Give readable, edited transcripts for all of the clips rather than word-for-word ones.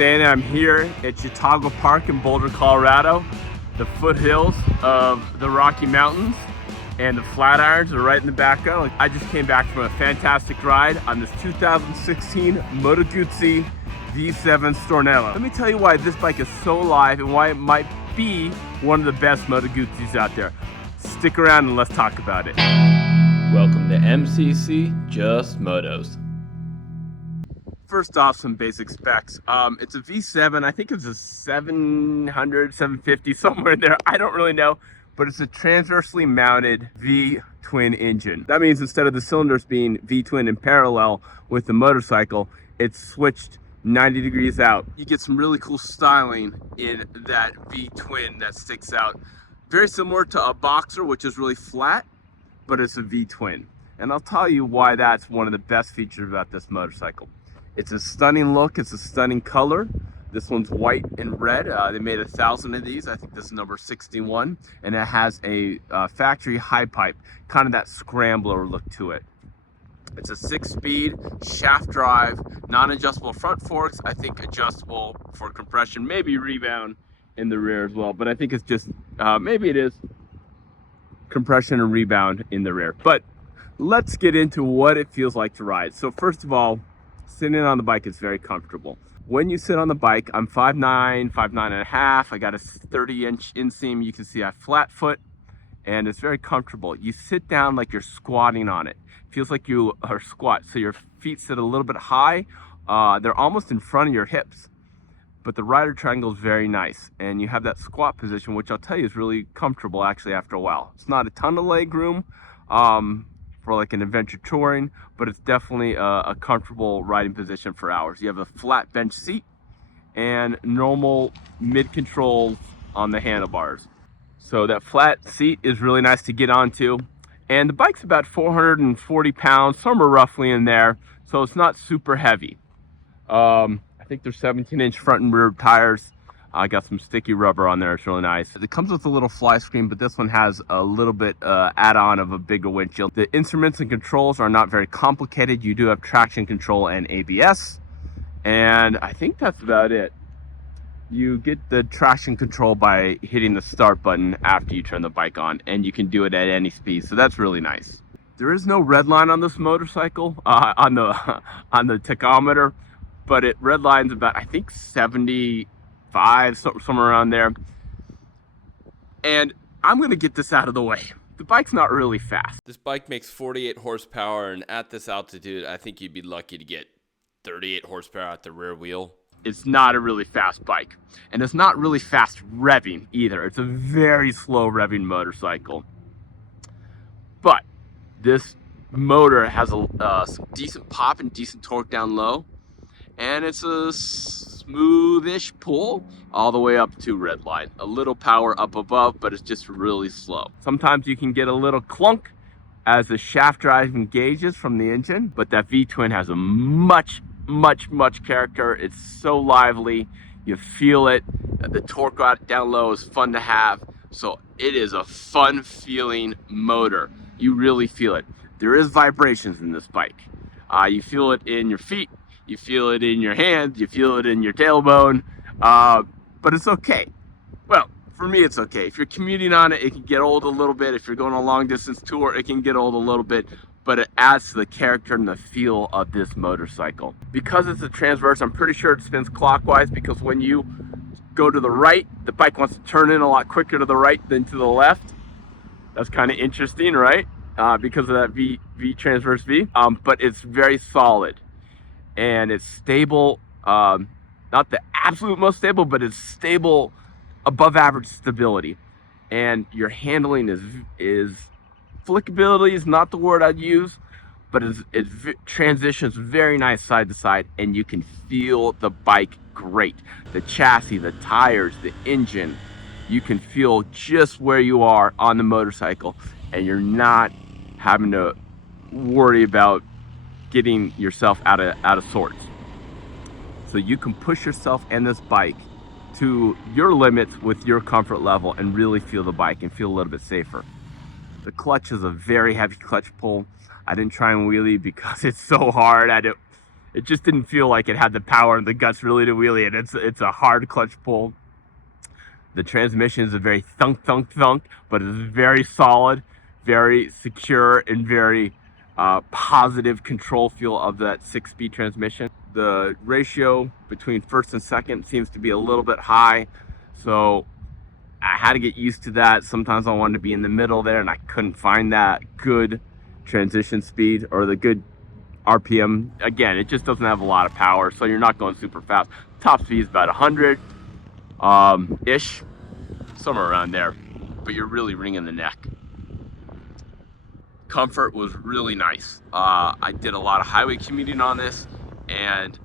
Sena. I'm here at Chautauqua Park in Boulder, Colorado. The foothills of the Rocky Mountains and the Flatirons are right in the background. I just came back from a fantastic ride on this 2016 MotoGuzzi V7 Stornello. Let me tell you why this bike is so alive and why it might be one of the best MotoGuzzis out there. Stick around and let's talk about it. Welcome to MCC Just Motos. First off, some basic specs. It's a V7. I think it's a 700, 750, somewhere in there. I don't really know, but it's a transversely mounted V-twin engine. That means instead of the cylinders being V-twin in parallel with the motorcycle, it's switched 90 degrees out. You get some really cool styling in that V-twin that sticks out. Very similar to a Boxer, which is really flat, but it's a V-twin. And I'll tell you why that's one of the best features about this motorcycle. It's a stunning look, it's a stunning color. This one's white and red. They made 1,000 of these. I think this is number 61. And it has a factory high pipe, kind of that Scrambler look to it. It's a 6-speed shaft drive, non-adjustable front forks. I think adjustable for compression, maybe rebound in the rear as well. But I think it's just, maybe it is compression and rebound in the rear. But let's get into what it feels like to ride. So first of all, sitting on the bike is very comfortable. When you sit on the bike, I'm 5'9", 5'9 and a half. I got a 30-inch inseam. You can see I have flat foot, and it's very comfortable. You sit down like you're squatting on it. It feels like you are squat, so your feet sit a little bit high. They're almost in front of your hips, but the rider triangle is very nice, and you have that squat position, which I'll tell you is really comfortable actually after a while. It's not a ton of leg room for like an adventure touring, but it's definitely a comfortable riding position for hours. You have a flat bench seat and normal mid controls on the handlebars. So that flat seat is really nice to get onto. And the bike's about 440 pounds, somewhere roughly in there. So it's not super heavy. I think they're 17-inch front and rear tires. I got some sticky rubber on there. It's really nice. It comes with a little fly screen, but this one has a little bit add-on of a bigger windshield. The instruments and controls are not very complicated. You do have traction control and ABS, and I think that's about it. You get the traction control by hitting the start button after you turn the bike on, and you can do it at any speed, so that's really nice. There is no red line on this motorcycle on the tachometer, but it red lines about, I think, 75, somewhere around there. And I'm going to get this out of the way. The bike's not really fast. This bike makes 48 horsepower, and at this altitude, I think you'd be lucky to get 38 horsepower at the rear wheel. It's not a really fast bike, and it's not really fast revving either. It's a very slow revving motorcycle. But this motor has some decent pop and decent torque down low, and it's a smoothish pull all the way up to red line. A little power up above, but it's just really slow. Sometimes you can get a little clunk as the shaft drive engages from the engine, but that V-twin has a much character. It's so lively. You feel it. The torque down low is fun to have. So it is a fun feeling motor. You really feel it. There is vibrations in this bike. You feel it in your feet. You feel it in your hands, you feel it in your tailbone, but it's okay. Well, for me, it's okay. If you're commuting on it, it can get old a little bit. If you're going a long distance tour, it can get old a little bit, but it adds to the character and the feel of this motorcycle. Because it's a transverse, I'm pretty sure it spins clockwise, because when you go to the right, the bike wants to turn in a lot quicker to the right than to the left. That's kind of interesting, right? Because of that V transverse V, but it's very solid. And it's stable, not the absolute most stable, but it's stable, above average stability. And your handling is flickability is not the word I'd use, but it transitions very nice side to side, and you can feel the bike great. The chassis, the tires, the engine, you can feel just where you are on the motorcycle, and you're not having to worry about getting yourself out of sorts. So you can push yourself and this bike to your limits with your comfort level and really feel the bike and feel a little bit safer. The clutch is a very heavy clutch pull. I didn't try and wheelie because it's so hard. It just didn't feel like it had the power and the guts really to wheelie it. It's a hard clutch pull. The transmission is a very thunk, thunk, thunk, but it's very solid, very secure, and very positive control feel of that 6-speed transmission. The ratio between first and second seems to be a little bit high, so I had to get used to that. Sometimes I wanted to be in the middle there, and I couldn't find that good transition speed or the good RPM. Again, it just doesn't have a lot of power, so you're not going super fast. Top speed is about 100 ish, somewhere around there, but you're really wringing the neck. Comfort was really nice. I did a lot of highway commuting on this, and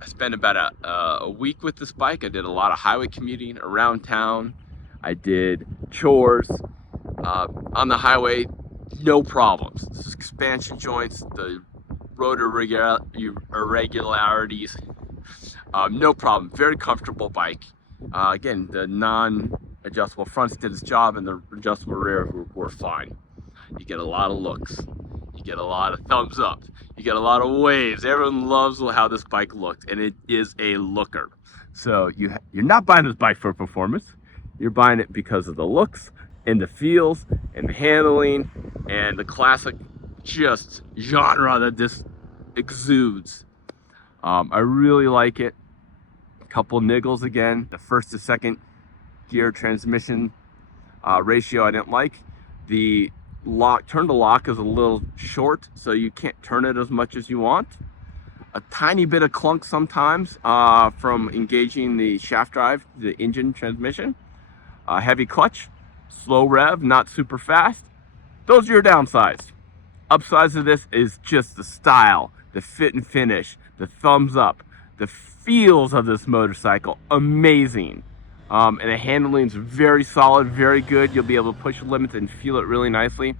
I spent about a week with this bike. I did a lot of highway commuting around town. I did chores on the highway, no problems. Expansion joints, the road irregularities, no problem. Very comfortable bike. Again, the non-adjustable fronts did its job, and the adjustable rear were fine. You get a lot of looks. You get a lot of thumbs up. You get a lot of waves. Everyone loves how this bike looks, and it is a looker. So you're not buying this bike for performance. You're buying it because of the looks and the feels and the handling and the classic just genre that this exudes. I really like it. A couple niggles again. The first to second gear transmission ratio I didn't like. The turn to lock is a little short, so you can't turn it as much as you want. A tiny bit of clunk sometimes from engaging the shaft drive, the engine transmission. Heavy clutch, slow rev, not super fast. Those are your downsides. Upsides of this is just the style, the fit and finish, the thumbs up, the feels of this motorcycle, amazing. And the handling is very solid, very good. You'll be able to push limits and feel it really nicely.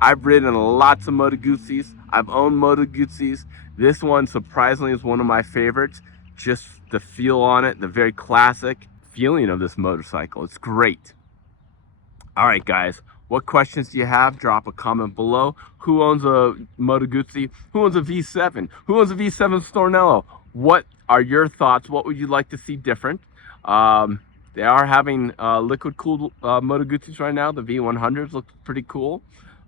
I've ridden lots of MotoGuzzis. I've owned MotoGuzzis. This one, surprisingly, is one of my favorites. Just the feel on it, the very classic feeling of this motorcycle. It's great. All right, guys. What questions do you have? Drop a comment below. Who owns a MotoGuzzi? Who owns a V7? Who owns a V7 Stornello? What are your thoughts? What would you like to see different? They are having liquid-cooled MotoGuzzis right now. The V100s look pretty cool,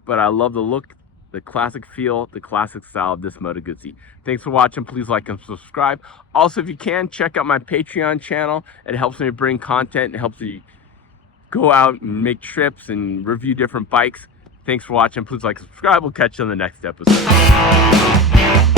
but I love the look, the classic feel, the classic style of this MotoGuzzi. Thanks for watching. Please like and subscribe. Also, if you can, check out my Patreon channel. It helps me bring content. It helps me go out and make trips and review different bikes. Thanks for watching. Please like and subscribe. We'll catch you on the next episode.